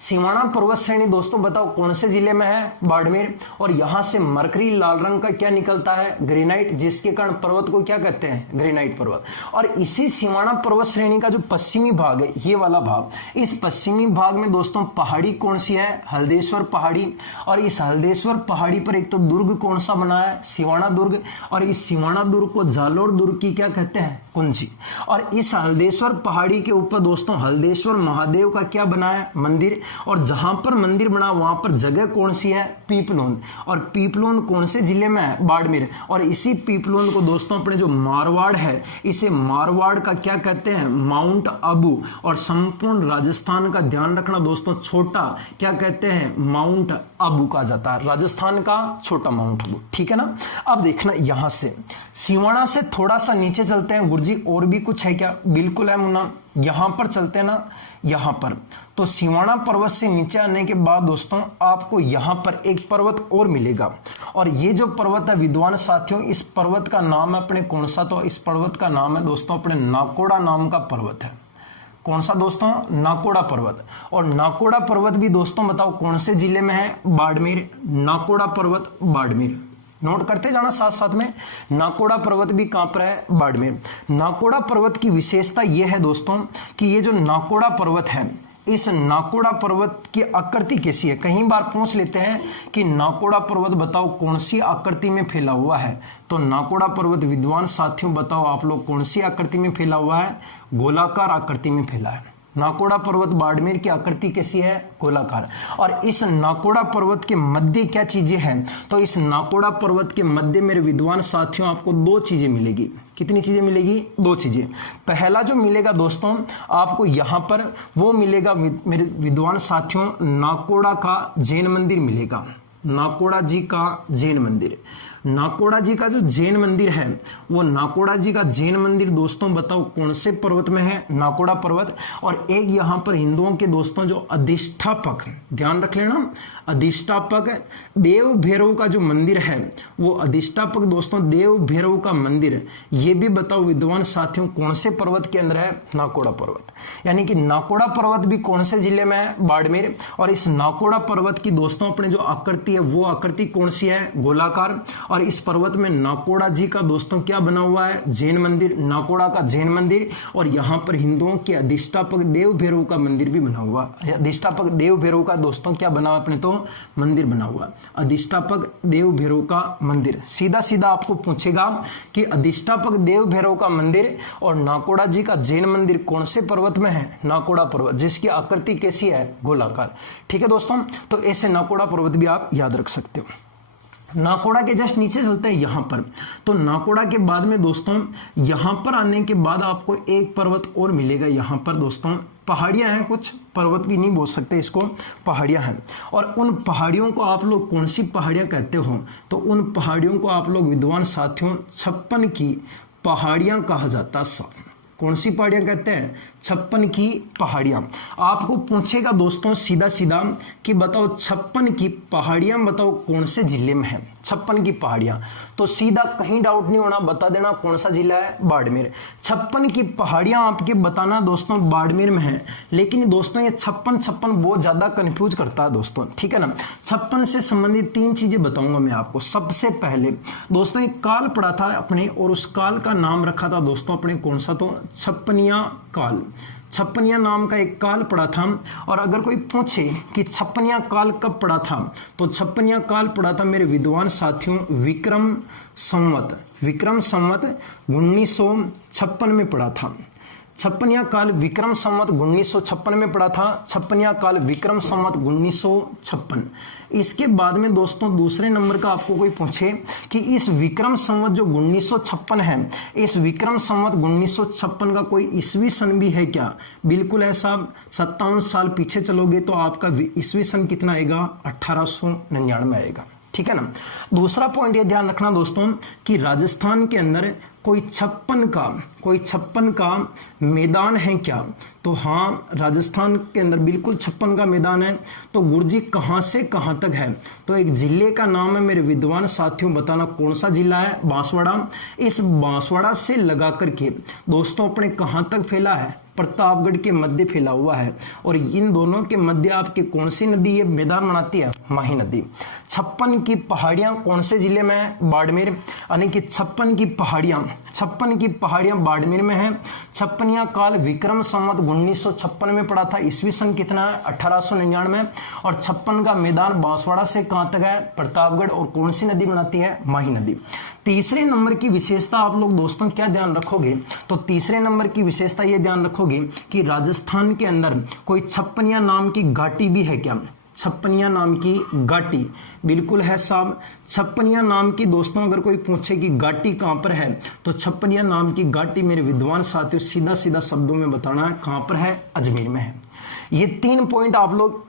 सिवाना पर्वत श्रेणी दोस्तों बताओ कौन से जिले में है, बाड़मेर। और यहां से मरकरी लाल रंग का क्या निकलता है, ग्रेनाइट, जिसके कारण पर्वत को क्या कहते हैं, ग्रेनाइट पर्वत। और इसी सिवाना पर्वत श्रेणी का जो पश्चिमी भाग है, ये वाला भाग, इस पश्चिमी भाग में दोस्तों पहाड़ी कौन सी है, हल्देश्वर पहाड़ी। और इस हल्देश्वर पहाड़ी पर एक तो दुर्ग कौन सा बना है, सिवाना दुर्ग। और इस सिवाना दुर्ग को जालोर दुर्ग की क्या कहते हैं, कुंजी। और इस हल्देश्वर पहाड़ी के ऊपर दोस्तों हल्देश्वर महादेव का क्या बना है, मंदिर। और जहां पर मंदिर बना वहां पर जगह कौन सी है, पीपलोद। और पीपलोद कौन से जिले में है, बाड़मेर। और इसी पीपलोद को दोस्तों अपने जो मारवाड़ है इसे मारवाड़ का क्या कहते हैं, माउंट आबू। और संपूर्ण राजस्थान का ध्यान रखना दोस्तों, छोटा क्या कहते हैं, माउंट आबू कहा जाता है, राजस्थान का छोटा माउंट आबू, ठीक है ना। अब देखना यहां से सिवाना से थोड़ा सा नीचे चलते हैं, गुरुजी और भी कुछ है क्या, बिल्कुल है मुन्ना। यहां पर चलते हैं ना, यहां पर तो सिवाना पर्वत से नीचे आने के बाद दोस्तों आपको यहां पर एक पर्वत और मिलेगा। और ये जो पर्वत है विद्वान साथियों, इस पर्वत का नाम है अपने कौन सा, तो इस पर्वत का नाम है दोस्तों अपने नाकोड़ा नाम का पर्वत है। कौन सा दोस्तों, नाकोड़ा पर्वत। और नाकोड़ा पर्वत भी दोस्तों बताओ कौन से जिले में है, बाड़मेर। नाकोड़ा पर्वत बाड़मेर, नोट करते जाना साथ साथ में। नाकोड़ा पर्वत भी कहां पर है, बाड़मेर। नाकोड़ा पर्वत की विशेषता यह है दोस्तों कि ये जो नाकोड़ा पर्वत है, इस नाकोड़ा पर्वत की आकृति कैसी है, कई बार पूछ लेते हैं कि नाकोड़ा पर्वत बताओ कौन सी आकृति में फैला हुआ है। तो नाकोड़ा पर्वत विद्वान साथियों बताओ आप लोग कौन सी आकृति में फैला हुआ है, गोलाकार आकृति में फैला है। नाकोड़ा पर्वत बाड़मेर की आकृति कैसी है, गोलाकार। और इस नाकोड़ा पर्वत के मध्य क्या चीजें हैं, तो इस नाकोड़ा पर्वत के मध्य मेरे विद्वान साथियों आपको दो चीजें मिलेगी। कितनी चीजें मिलेगी, दो चीजें। पहला जो मिलेगा दोस्तों आपको यहां पर वो मिलेगा मेरे विद्वान साथियों, नाकोड़ा का जैन मंदिर मिलेगा। नाकोड़ा जी का जैन मंदिर, नाकोड़ा जी का जो जैन मंदिर है वो नाकोड़ा जी का जैन मंदिर दोस्तों बताओ कौन से पर्वत में है, नाकोड़ा पर्वत। और एक यहां पर हिंदुओं के दोस्तों जो अधिष्ठापक, ध्यान रख लेना, अधिष्ठापक देव भैरव का जो मंदिर है वो अधिष्ठापक दोस्तों देव भैरव का मंदिर, ये भी बताओ विद्वान साथियों कौन से पर्वत के अंदर है, नाकोड़ा पर्वत। यानी कि नाकोड़ा पर्वत भी कौन से जिले में है, बाड़मेर। और इस नाकोड़ा पर्वत की दोस्तों अपने जो आकृति है वो आकृति कौन सी है, गोलाकार। और इस पर्वत में नाकोड़ा जी का दोस्तों क्या बना हुआ है, जैन मंदिर, नाकोड़ा का जैन मंदिर। और यहाँ पर हिंदुओं के अधिष्ठापक देव भैरव का मंदिर भी बना हुआ, अधिष्ठापक देव भैरव का दोस्तों क्या बना हुआ अपने तो मंदिर बना हुआ, अधिष्ठापक देव भैरव का मंदिर। सीधा सीधा आपको पूछेगा कि अधिष्ठापक देव भैरव का मंदिर और नाकोड़ा जी का जैन मंदिर कौन से पर्वत में है, नाकोड़ा पर्वत, जिसकी आकृति कैसी है, गोलाकार। ठीक है दोस्तों, तो ऐसे नाकोड़ा पर्वत भी आप याद रख सकते हो। नाकोड़ा के जस्ट नीचे चलते हैं यहां पर, तो नाकोड़ा के बाद में दोस्तों यहां पर आने के बाद आपको एक पर्वत और मिलेगा। यहां पर दोस्तों पहाड़ियां हैं, कुछ पर्वत भी नहीं बोल सकते इसको, पहाड़ियां हैं। और उन पहाड़ियों को आप लोग कौन सी पहाड़ियां कहते हो, तो उन पहाड़ियों को आप लोग विद्वान साथियों 56 की पहाड़ियां कहा जाता है। कौन सी पहाड़ियां कहते हैं, 56 की पहाड़ियां। आपको पूछेगा दोस्तों सीधा सीधा कि बताओ 56 की पहाड़ियां बताओ कौन से जिले में है, 56 की पहाड़ियां, तो सीधा कहीं डाउट नहीं होना, बता देना कौन सा जिला है, बाड़मेर। 56 की पहाड़ियां आपके बताना दोस्तों बाड़मेर में है। लेकिन दोस्तों ये 56 बहुत ज्यादा कंफ्यूज करता है दोस्तों, ठीक है ना। 56 से संबंधित 3 चीजें बताऊंगा मैं आपको। सबसे पहले दोस्तों एक काल पड़ा था अपने, और उस काल का नाम रखा था दोस्तों अपने कौन सा, तो छप्पनिया काल। छप्पनिया नाम का एक काल पड़ा था। और अगर कोई पूछे कि छप्पनिया काल कब पड़ा था, तो छप्पनिया काल पड़ा था मेरे विद्वान साथियों विक्रम संवत 1956 में पड़ा था। छप्पनिया काल विक्रम संवत 1956 में पड़ा था। छप्पनिया काल विक्रम संवत 1956। इसके बाद में दोस्तों दूसरे नंबर का आपको कोई पूछे कि इस विक्रम संवत जो 1956 है, इस विक्रम संवत 1956 का कोई ईस्वी सन भी है क्या, बिल्कुल है साहब। 57 साल पीछे चलोगे तो आपका ईस्वी सन कितना आएगा, 1899 आएगा। ठीक है ना। दूसरा पॉइंट ये ध्यान रखना दोस्तों कि राजस्थान के अंदर कोई 56 का मैदान है क्या, तो हाँ राजस्थान के अंदर बिल्कुल 56 का मैदान है। तो गुरुजी कहां से कहां तक है, तो एक जिले का नाम है मेरे विद्वान साथियों, बताना कौन सा जिला है, बांसवाड़ा। इस बांसवाड़ा से लगा करके दोस्तों अपने कहां तक फैला है, प्रतापगढ़ के मध्य फैला हुआ है। और इन दोनों के मध्य आपके कौन सी नदी ये मैदान बनाती है, माही नदी। 56 की पहाड़ियां कौन से जिले में है, बाड़मेर। यानी कि 56 की पहाड़ियां बाड़मेर में है। छप्पनिया काल विक्रम संवत 1956 में पड़ा था। ईस्वी सन कितना है, 1899। और 56 का मैदान बांसवाड़ा से कहां तक है, प्रतापगढ़। और कौन सी नदी बनाती है, माही नदी। तीसरे नंबर की विशेषता आप लोग दोस्तों क्या ध्यान रखोगे, तो तीसरे नंबर की विशेषता ये ध्यान रखोगे कि राजस्थान के अंदर कोई छप्पनिया नाम की घाटी भी है क्या, छप्पनिया नाम की घाटी, बिल्कुल है साहब। छप्पनिया नाम की दोस्तों अगर कोई पूछे कि घाटी कहां पर है, तो छप्पनिया नाम की घाटी मेरे विद्वान साथियों सीधा सीधा शब्दों में बताना है कहां पर है, अजमेर में है। ये 3 पॉइंट आप लोग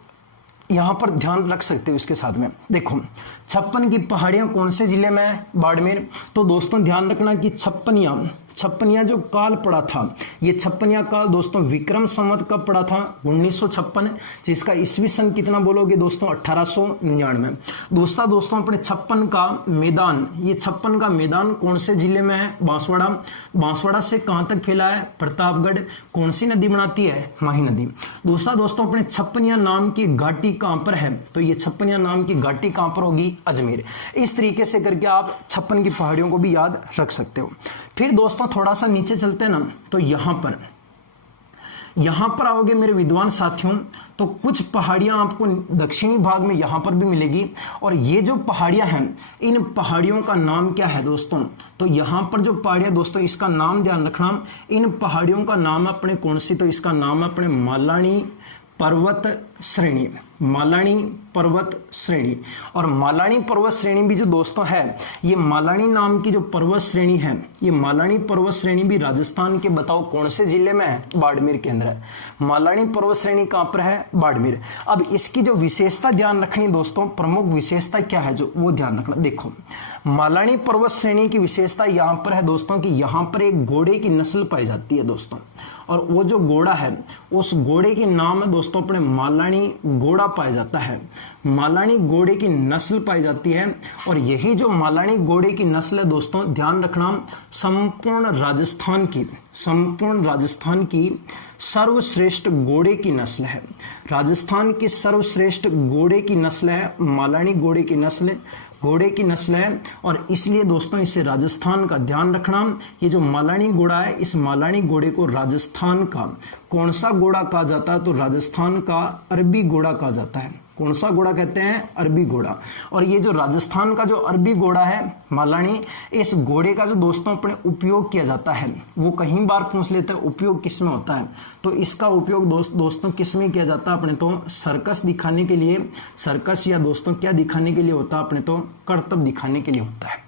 यहां पर ध्यान रख सकते हो। इसके साथ में देखो 56 की पहाड़ियां कौन से जिले में है, बाड़मेर। तो दोस्तों ध्यान रखना कि छप्पनिया जो काल पड़ा था, ये छप्पनिया काल दोस्तों विक्रम संवत कब पड़ा था, 1956, जिसका ईस्वी सन कितना बोलोगे दोस्तों, 1899। दूसरा दोस्तों अपने 56 का मैदान, ये 56 का मैदान कौन से जिले में है, बांसवाड़ा। बांसवाड़ा से कहां तक फैला है, प्रतापगढ़। कौन सी नदी बनाती है, माही नदी। दूसरा दोस्तों अपने छप्पनिया नाम की घाटी कहां पर है, तो ये छप्पनिया नाम की घाटी कहां पर होगी, अजमेर। इस तरीके से करके आप 56 की पहाड़ियों को भी याद रख सकते हो। फिर दोस्तों थोड़ा सा नीचे चलते हैं ना, तो यहां पर आओगे मेरे विद्वान साथियों, तो कुछ पहाड़ियां आपको दक्षिणी भाग में यहां पर भी मिलेगी। और ये जो पहाड़ियां हैं, इन पहाड़ियों का नाम क्या है दोस्तों, तो यहां पर जो पहाड़ियां दोस्तों इसका नाम ध्यान रखना, इन पहाड़ियों का नाम अपने कौन सी, तो इसका नाम अपने मालानी पर्वत श्रेणी, मालानी पर्वत श्रेणी। और मालानी पर्वत श्रेणी भी जो दोस्तों है, ये मालानी नाम की जो पर्वत श्रेणी है, ये मालानी पर्वत श्रेणी भी राजस्थान के बताओ कौन से जिले में है, बाड़मेर के अंदर है। मालानी पर्वत श्रेणी कहां पर है, बाड़मेर। अब इसकी जो विशेषता ध्यान रखनी दोस्तों, प्रमुख विशेषता क्या है जो वो ध्यान रखना। देखो मालानी पर्वत श्रेणी की विशेषता यहां पर है दोस्तों कि यहां पर एक घोड़े की नस्ल पाई जाती है दोस्तों। और वो जो घोड़ा है, उस घोड़े के नाम है दोस्तों अपने मालानी घोड़ा पाया जाता है। मालानी घोड़े की नस्ल पाई जाती है। और यही जो मालानी घोड़े की नस्ल है दोस्तों, ध्यान रखना, संपूर्ण संपूर्ण राजस्थान की सर्वश्रेष्ठ घोड़े की नस्ल है। राजस्थान की सर्वश्रेष्ठ घोड़े की नस्ल है मालानी घोड़े की नस्ल है। और इसलिए दोस्तों इसे राजस्थान का ध्यान रखना। ये जो मालानी घोड़ा है, इस मालानी घोड़े को राजस्थान का कौन सा घोड़ा कहा जाता है? तो राजस्थान का अरबी घोड़ा कहा जाता है। कौन सा घोड़ा कहते हैं? अरबी घोड़ा। और ये जो राजस्थान का जो अरबी घोड़ा है मालानी, इस घोड़े का जो दोस्तों अपने उपयोग किया जाता है, वो कहीं बार पूछ लेते हैं उपयोग किस में होता है, तो इसका उपयोग दोस्तों किस में किया जाता है? अपने तो सर्कस दिखाने के लिए, सर्कस या दोस्तों क्या दिखाने के लिए होता है? अपने तो करतब दिखाने के लिए होता है।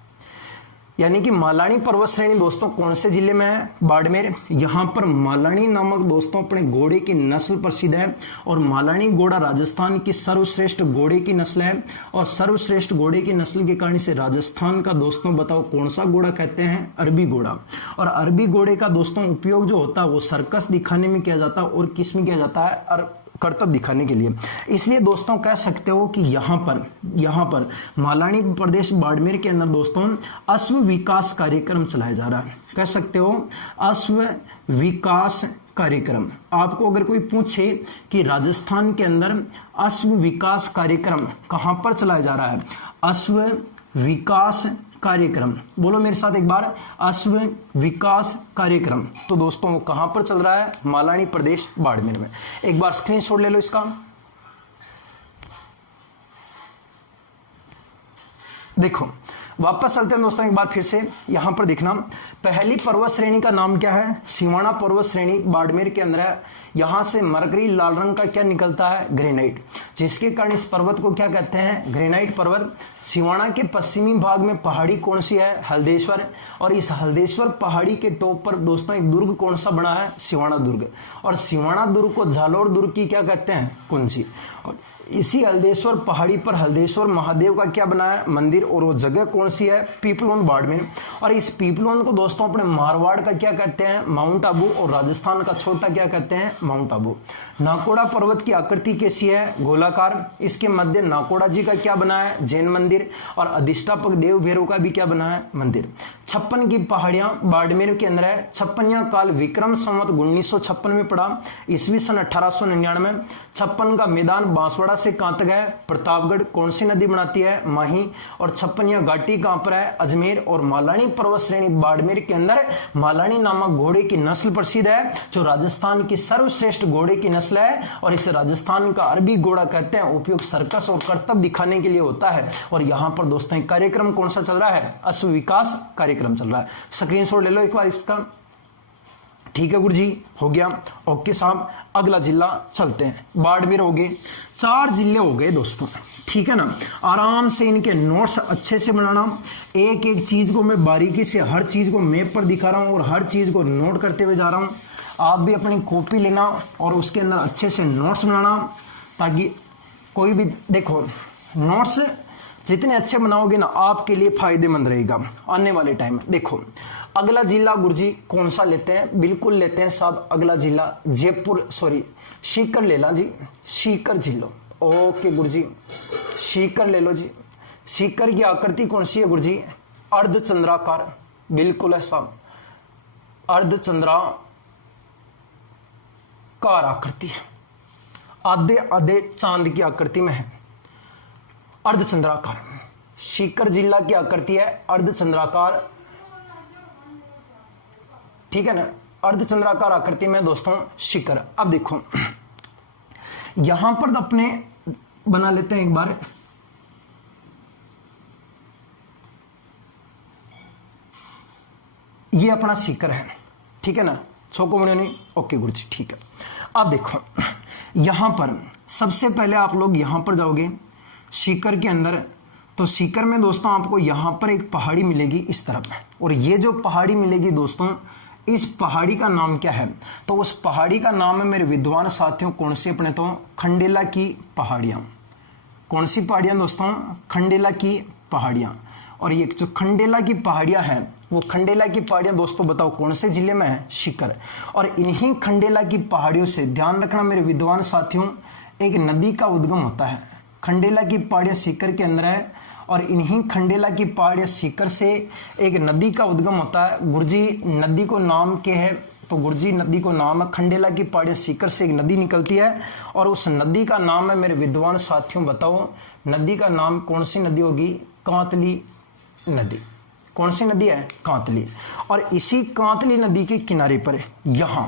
यानी कि मालानी पर्वत श्रेणी दोस्तों कौन से जिले में है? बाड़मेर। यहां पर मालानी नामक दोस्तों अपने घोड़े की नस्ल प्रसिद्ध है। और मालानी घोड़ा राजस्थान की सर्वश्रेष्ठ घोड़े की नस्ल है। और सर्वश्रेष्ठ घोड़े की नस्ल के कारण से राजस्थान का दोस्तों बताओ कौन सा घोड़ा कहते हैं? अरबी घोड़ा। और अरबी घोड़े का दोस्तों उपयोग जो होता है वो सर्कस दिखाने में किया जाता है और किस में किया जाता है? करतब दिखाने के लिए। इसलिए दोस्तों कह सकते हो कि यहाँ पर मालानी प्रदेश बाड़मेर के अंदर दोस्तों अश्व विकास कार्यक्रम चलाया जा रहा है। कह सकते हो अश्व विकास कार्यक्रम। आपको अगर कोई पूछे कि राजस्थान के अंदर अश्व विकास कार्यक्रम कहां पर चलाया जा रहा है? अश्व विकास कार्यक्रम, बोलो मेरे साथ एक बार, अश्व विकास कार्यक्रम। तो दोस्तों वो कहां पर चल रहा है? मालानी प्रदेश बाड़मेर में। एक बार स्क्रीनशॉट ले लो इसका। देखो वापस चलते हैं दोस्तों एक बार फिर से। यहां पर देखना, पहली पर्वत श्रेणी का नाम क्या है? सिवाना पर्वत श्रेणी बाड़मेर के अंदर है। यहां से मरकरी लाल रंग का क्या निकलता है? ग्रेनाइट, जिसके कारण इस पर्वत को क्या कहते हैं? ग्रेनाइट पर्वत। सिवाना के पश्चिमी भाग में पहाड़ी कौन सी है? हल्देश्वर। और इस हल्देश्वर पहाड़ी के टॉप पर दोस्तों एक दुर्ग कौन सा बना है? सिवाना दुर्ग। और सिवाना दुर्ग को झालोर दुर्ग की क्या कहते हैं? कुंजी। और इसी हल्देश्वर पहाड़ी पर हल्देश्वर महादेव का क्या बना है? मंदिर। और वो जगह कौन सी है? पीपलोन बाड़मेर। और इस पीपलोन को दोस्तों अपने मारवाड़ का क्या कहते हैं? माउंट आबू। और राजस्थान का छोटा क्या कहते हैं? माउंट आबू। नाकोड़ा पर्वत की आकृति कैसी है? गोलाकार। इसके मध्य नाकोड़ा जी का क्या बना है? जैन मंदिर। और अधिष्ठापक देव भैरव का भी क्या बना है? मंदिर। 56 की पहाड़ियां बाड़मेर के अंदर है। 56 काल विक्रम संवत 1956 में पड़ा, ईस्वी सन 1899। 56 का मैदान बांसवाड़ा से कहां तक है? प्रतापगढ़। कौन सी नदी बनाती है? माही। और 56 घाटी कहां पर है? अजमेर। और मालानी पर्वत श्रेणी बाड़मेर के अंदर मालानी नामक घोड़े की नस्ल प्रसिद्ध है, जो राजस्थान की सर्वश्रेष्ठ घोड़े की नस्ल है। और इसे राजस्थान का अरबी घोड़ा कहते हैं। उपयोग सर्कस और करतब दिखाने के लिए होता है। और यहां पर दोस्तों एक कार्यक्रम कौन सा चल रहा है? अश्व विकास कार्यक्रम चल रहा है। स्क्रीनशॉट ले लो एक बार इसका। ठीक है गुरुजी, हो गया। ओके साहब, अगला जिला चलते हैं। बाड़मेर हो गए, 4 जिले हो गए दोस्तों। ठीक है ना, आराम से इनके नोट्स अच्छे से बनाना। एक एक चीज को मैं बारीकी से हर चीज को मैप पर दिखा रहा हूं और हर चीज को नोट करते हुए जा रहा हूं। आप भी अपनी कॉपी लेना और उसके अंदर अच्छे से नोट्स बनाना, ताकि कोई भी देखो नोट्स जितने अच्छे बनाओगे ना आपके लिए फायदेमंद रहेगा आने वाले टाइम में। देखो अगला जिला गुरुजी कौन सा लेते हैं? बिल्कुल लेते हैं साहब अगला जिला जयपुर, सॉरी सीकर ले ला जी, सीकर जिला। ओके गुरुजी, सीकर ले लो जी। सीकर की आकृति कौन सी है गुरुजी? अर्धचंद्राकार। बिल्कुल है साहब, अर्धचंद्राकार आकृति, आधे आधे चांद की आकृति में है, अर्धचंद्राकार। सीकर जिला की आकृति है अर्धचंद्राकार। ठीक है ना, अर्धचंद्राकार आकृति में दोस्तों सीकर। अब देखो यहां पर अपने बना लेते हैं एक बार। ये अपना सीकर है, ठीक है ना, छोको बने नहीं। ओके गुरुजी, ठीक है। अब देखो यहां पर सबसे पहले आप लोग यहां पर जाओगे सीकर के अंदर, तो सीकर में दोस्तों आपको यहां पर एक पहाड़ी मिलेगी इस तरफ, और ये जो पहाड़ी मिलेगी दोस्तों, इस पहाड़ी का नाम क्या है? तो उस पहाड़ी का नाम है मेरे विद्वान साथियों कौन सी? अपने तो खंडेला की पहाड़ियां। कौन सी पहाड़ियां दोस्तों? खंडेला की पहाड़ियां। और ये जो खंडेला की पहाड़ियां हैं, वो खंडेला की पहाड़ियां दोस्तों बताओ कौन से जिले में है? सीकर। और इन्हीं खंडेला की पहाड़ियों से ध्यान रखना मेरे विद्वान साथियों, एक नदी का उद्गम होता है। खंडेला की पहाड़ियां सीकर के अंदर है, और इन्हीं खंडेला की पहाड़ियां सीकर से एक नदी का उद्गम होता है। गुरुजी नदी को नाम क्या है? तो गुरजी नदी को नाम है। खंडेला की पहाड़ी सीकर से एक नदी निकलती है और उस नदी का नाम है, मेरे विद्वान साथियों बताओ नदी का नाम कौन सी नदी होगी? कांतली नदी। कौन सी नदी है? कांतली। और इसी कांतली नदी के किनारे पर यहां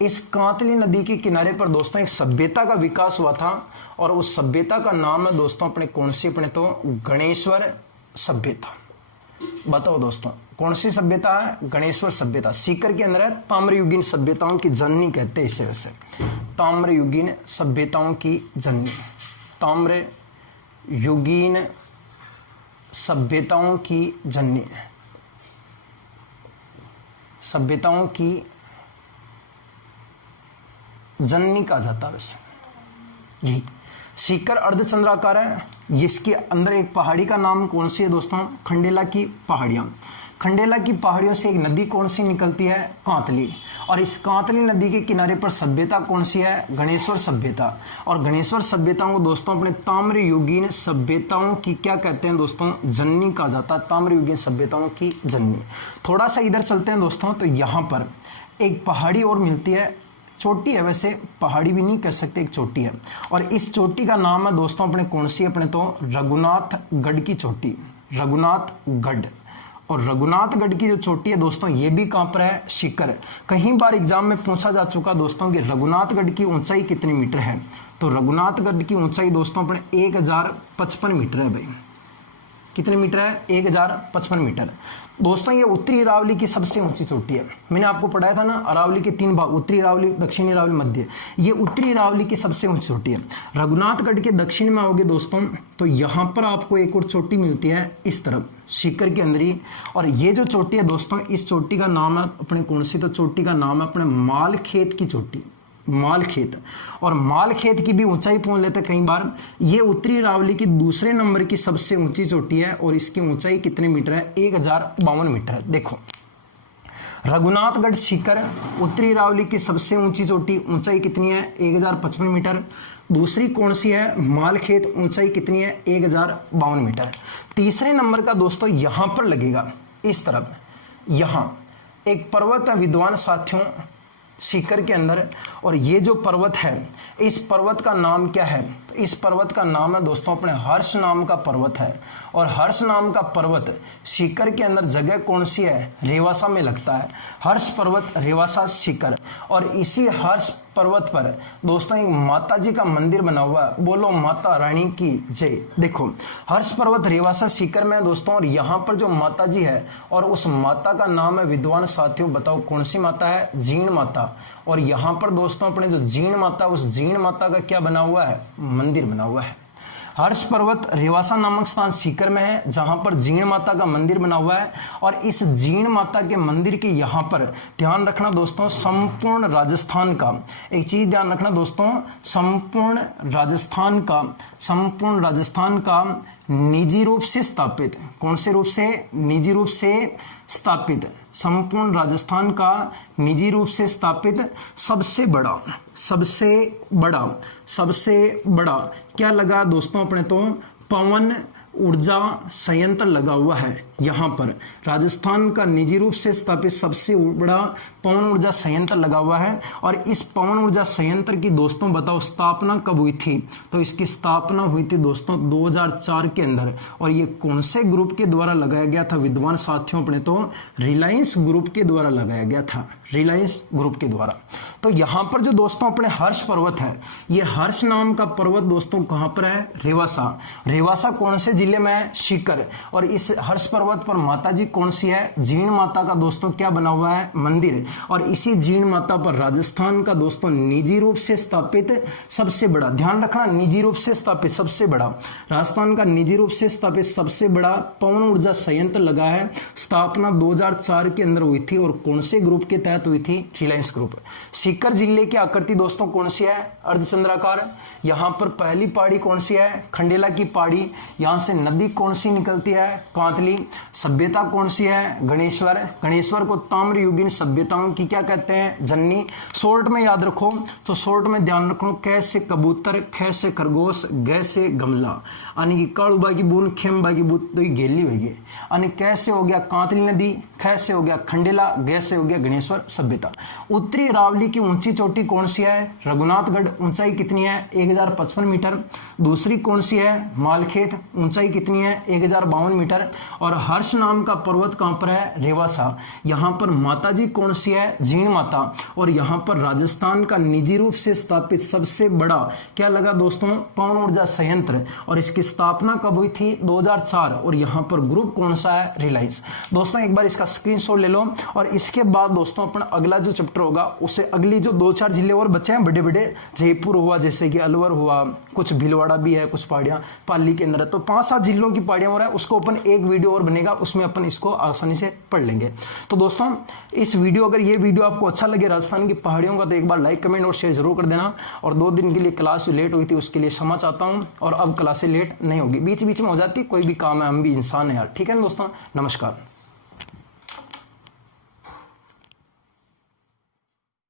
इस कांतली नदी के किनारे पर दोस्तों एक सभ्यता का विकास हुआ था और उस सभ्यता का नाम है दोस्तों अपने कौन सी? अपने तो गणेश्वर सभ्यता। बताओ दोस्तों कौन सी सभ्यता है? गणेश्वर सभ्यता। सीकर के अंदर है। ताम्रयुगीन सभ्यताओं की जननी कहते हैं इसे वैसे। ताम्रयुगीन सभ्यताओं की जननी। ताम्रयुगीन सभ्यताओं की जननी। सभ्यताओं की जननी कहा जाता है वैसे। जी सीकर अर्धचंद्राकार है। इसके अंदर एक पहाड़ी का नाम कौन सी है दोस्तों? खंडेला की पहाड़ियां। खंडेला की पहाड़ियों से एक नदी कौन सी निकलती है? कांतली। और इस कांतली नदी के किनारे पर सभ्यता कौन सी है? गणेश्वर सभ्यता। और गणेश्वर सभ्यताओं को दोस्तों अपने ताम्रयुगीन सभ्यताओं की क्या कहते हैं दोस्तों? जननी कहा जाता है। ताम्रयुगीन सभ्यताओं की जननी। थोड़ा सा इधर चलते हैं दोस्तों, तो यहां पर एक पहाड़ी और मिलती है, चोटी है वैसे, पहाड़ी भी नहीं कह सकते, एक चोटी है। और इस चोटी का नाम है दोस्तों अपने कौन सी? अपने तो रघुनाथगढ़ की चोटी। रघुनाथगढ़। और रघुनाथगढ़ की जो चोटी है दोस्तों ये भी कहां पर है? सीकर। कई बार एग्जाम में पूछा जा चुका दोस्तों कि रघुनाथगढ़ की ऊंचाई कितनी मीटर है? तो रघुनाथगढ़ की ऊंचाई दोस्तों अपने 1055 मीटर है भाई। कितने मीटर है? 1055 मीटर। दोस्तों ये उत्तरी अरावली की सबसे ऊंची चोटी है। मैंने आपको पढ़ाया था ना अरावली के 3 भाग, उत्तरी अरावली, दक्षिणी अरावली, मध्य। ये उत्तरी अरावली की सबसे ऊंची चोटी है। रघुनाथगढ़ के दक्षिण में आओगे दोस्तों तो यहां पर आपको एक और चोटी मिलती है इस तरफ सीकर के अंदर ही। और ये जो चोटी है दोस्तों इस चोटी का नाम है अपने कौन सी? तो चोटी का नाम है अपने मालखेत की चोटी। मालखेत। और मालखेत की भी ऊंचाई पहुंच लेते कई बार। ये उत्तरी अरावली की दूसरे नंबर की सबसे ऊंची चोटी है और इसकी ऊंचाई कितने मीटर है? 1052 मीटर है। देखो रघुनाथगढ़ सीकर उत्तरी अरावली की सबसे ऊंची चोटी, ऊंचाई कितनी है? 1055 मीटर। दूसरी कौन सी है? मालखेत, ऊंचाई कितनी है? 1052 मीटर। तीसरे नंबर का दोस्तों यहां पर लगेगा इस तरफ। यहां एक पर्वत है विद्वान साथियों सीकर के अंदर। और ये जो पर्वत है इस पर्वत का नाम क्या है? इस पर्वत का नाम है दोस्तों अपने हर्ष नाम का पर्वत है। और हर्ष नाम का पर्वत सीकर के अंदर जगह कौन सी है? रेवासा में लगता है। हर्ष पर्वत, रेवासा, सीकर। और इसी हर्ष पर्वत पर दोस्तों एक माता जी का मंदिर बना हुआ है। बोलो माता रानी की जय। देखो हर्ष पर्वत रेवासा सीकर में है दोस्तों। और यहाँ पर जो माता जी है और उस माता का नाम है विद्वान साथियों बताओ कौन सी माता है? जीण माता। और यहाँ पर दोस्तों अपने जो जीण माता, उस जीण माता का क्या बना हुआ है? मंदिर बना हुआ है। हर्ष पर्वत रेवासा नामक स्थान सीकर में है जहां पर जीण माता का मंदिर बना हुआ है। और इस जीण माता के मंदिर के यहां पर ध्यान रखना दोस्तों संपूर्ण राजस्थान का एक चीज ध्यान रखना दोस्तों, संपूर्ण राजस्थान का निजी रूप से स्थापित, कौन से रूप से? निजी रूप से स्थापित, संपूर्ण राजस्थान का निजी रूप से स्थापित सबसे बड़ा क्या लगा दोस्तों अपने तो? पवन ऊर्जा संयंत्र लगा हुआ है। यहां पर राजस्थान का निजी रूप से स्थापित सबसे बड़ा पवन ऊर्जा संयंत्र लगा हुआ है। और इस पवन ऊर्जा संयंत्र की दोस्तों बताओ स्थापना कब हुई थी? तो इसकी स्थापना हुई थी दोस्तों 2004 के अंदर। और ये कौन से ग्रुप के द्वारा लगाया गया था विद्वान साथियों? अपने तो रिलायंस ग्रुप के द्वारा लगाया गया था। रिलायंस ग्रुप के द्वारा। तो यहां पर जो दोस्तों अपने हर्ष पर्वत है, ये हर्ष नाम का पर्वत दोस्तों कहां पर है? रेवासा। रेवासा कौन से जिले में है? सीकर। और इस हर्ष पर्वत पर माता जी कौन सी है? जीण माता का दोस्तों क्या बना हुआ है? मंदिर। और इसी जीण माता पर राजस्थान का दोस्तों निजी रूप से स्थापित सबसे बड़ा, ध्यान रखना निजी रूप से स्थापित सबसे बड़ा, राजस्थान का निजी रूप से स्थापित सबसे बड़ा पवन ऊर्जा संयंत्र लगा है। स्थापना 2004 के अंदर हुई थी। और कौन से ग्रुप के तहत हुई थी? रिलायंस ग्रुप। सीकर जिले की आकृति दोस्तों कौन सी है? अर्धचंद्राकार। यहां पर पहली पहाड़ी कौन सी है? खंडेला की पहाड़ी। यहां से से नदी कौन सी निकलती है, कांतली। सभ्यता कौन सी है, गणेश्वर। गणेश्वर को ताम्रयुगीन सभ्यताओं की क्या कहते हैं, जननी। शॉर्ट में याद रखो, तो शॉर्ट में ध्यान रखो, कै से कबूतर, ख से खरगोश, ग से गमला, यानी कि काड़ूबा की बूंद, खेमबा की बूंद तो ये गेली हुई है। यानी कै से हो गया कांतली नदी, ख से हो गया खंडेला, ग से हो गया गणेश्वर सभ्यता। उत्तरी अरावली की ऊंची चोटी कौन सी है, रघुनाथगढ़। ऊंचाई कितनी है, 1055 मीटर। दूसरी कौन सी है, मालखेत। ऊंचाई कितनी है, 1052 मीटर। और हर्ष नाम का पर्वत कहां पर है, रेवासा। यहां पर माता जी कौन सी है, जीण माता। और यहां पर राजस्थान का निजी रूप से स्थापित सबसे बड़ा क्या लगा दोस्तों, पवन ऊर्जा संयंत्र। और इसकी स्थापना कब हुई थी, 2004। और यहां पर ग्रुप कौन सा है, रिलायंस। दोस्तों एक बार इसका स्क्रीनशॉट ले लो। और इसके बाद दोस्तों अपना अगला जो चैप्टर होगा उसे अगली जो 2-4 जिले और बचे हैं बड़े बड़े, जयपुर हुआ, जैसे कि अलवर हुआ, कुछ भीलवाड़ा भी है, कुछ पहाड़ियां पाली के अंदर है, तो 5-7 जिलों की पहाड़ियां हो रहा है, उसको अपन एक वीडियो और बनेगा, उसमें अपन इसको आसानी से पढ़ लेंगे। तो दोस्तों इस वीडियो, अगर ये वीडियो आपको अच्छा लगे राजस्थान की पहाड़ियों का, तो एक बार लाइक, कमेंट और शेयर जरूर कर देना। और 2 दिन के लिए क्लास जो लेट हुई थी उसके लिए क्षमा चाहता हूं, और अब क्लासें लेट नहीं होगी, बीच बीच में हो जाती, कोई भी काम है, हम भी इंसान है यार, ठीक है ना दोस्तों। नमस्कार।